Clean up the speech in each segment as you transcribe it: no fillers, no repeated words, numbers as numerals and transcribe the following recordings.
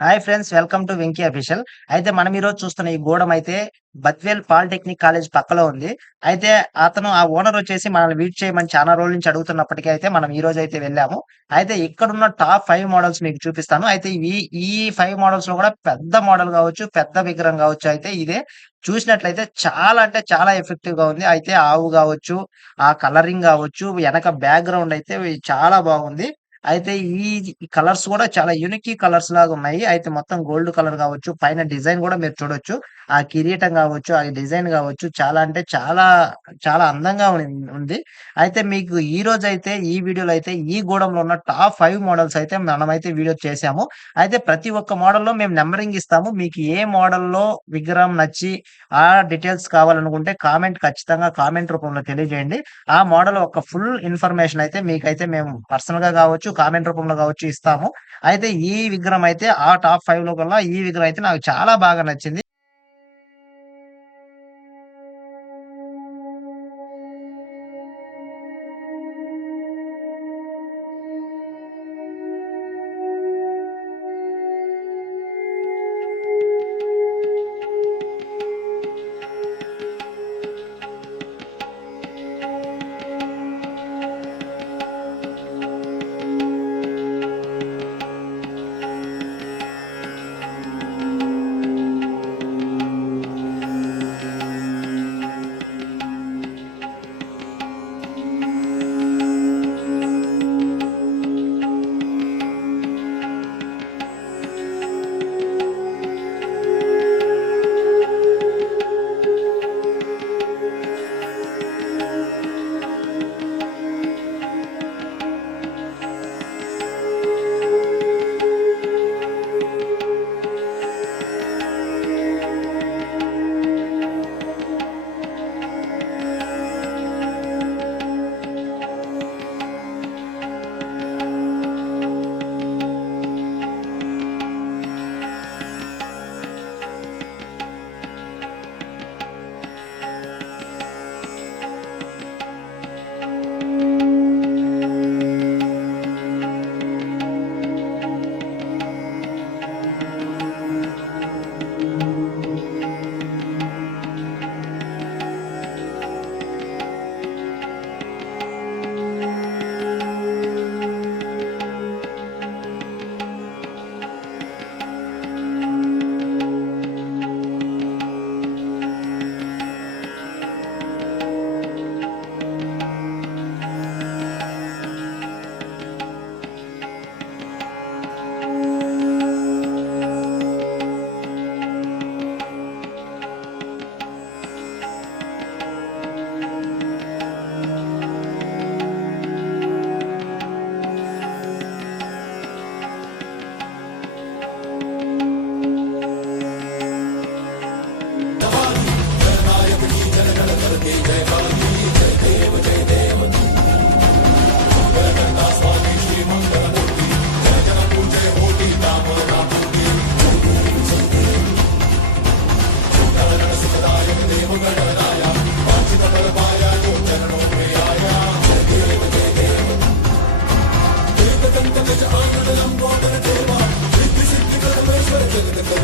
Hi friends, welcome to Venky official. అయితే మనం ఈరోజు చూస్తున్న ఈ గోడం అయితే బద్వేల్ పాలిటెక్నిక్ కాలేజ్ పక్కలో ఉంది. అయితే అతను ఆ ఓనర్ వచ్చేసి మనల్ని విజిట్ చేయమని చాలా రోజుల నుంచి అడుగుతున్నప్పటికీ అయితే మనం ఈ రోజు అయితే వెళ్ళాము. అయితే ఇక్కడున్న టాప్ 5 మోడల్స్ మీకు చూపిస్తాను. అయితే ఈ 5 మోడల్స్‌లో కూడా పెద్ద మోడల్ గావచ్చు, పెద్ద విగ్రహం గావచ్చు అయితే ఇదే. చూసినట్లయితే చాలా అంటే చాలా ఎఫెక్టివ్‌గా ఉంది. అయితే ఆవు గావచ్చు, ఆ కలరింగ్ గావచ్చు, వెనక బ్యాక్‌గ్రౌండ్ అయితే చాలా బాగుంది. అయితే ఈ కలర్స్ గూడా చాలా యూనిక్ కలర్స్ లాగున్నాయి. అయితే మొత్తం గోల్డ్ కలర్ గావచ్చు, పైన డిజైన్ గూడా మీరు చూడొచ్చు. ఆ కిరీటం గావచ్చు, ఆ డిజైన్ గావచ్చు చాలా అంటే చాలా, చాలా అందంగా ఉంది. అయితే మీకు ఈరోజైతే ఈ వీడియోలో అయితే ఈ గూడెంలో ఉన్న టాప్ 5 మోడల్స్ అయితే మనమైతే వీడియో చేసాము. అయితే ప్రతి ఒక్క మోడల్‌లో మేము నంబరింగ్ ఇస్తాము. మీకు ఏ మోడల్‌లో విగ్రహం నచ్చి ఆ డీటెయిల్స్ కావాలనుకుంటే ఖచ్చితంగా కామెంట్ రూపంలో తెలియజేయండి. ఆ మోడల్ ఒక ఫుల్ ఇన్ఫర్మేషన్ అయితే మీకైతే మేము పర్సనల్‌గా గావచ్చు, కామెంట్ రూపంలో గావచ్చు ఇస్తాము. అయితే ఈ విగ్రహం అయితే ఆ టాప్ 5లో కల్లా ఈ విగ్రహం అయితే నాకు చాలా బాగా నచ్చింది.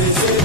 Jai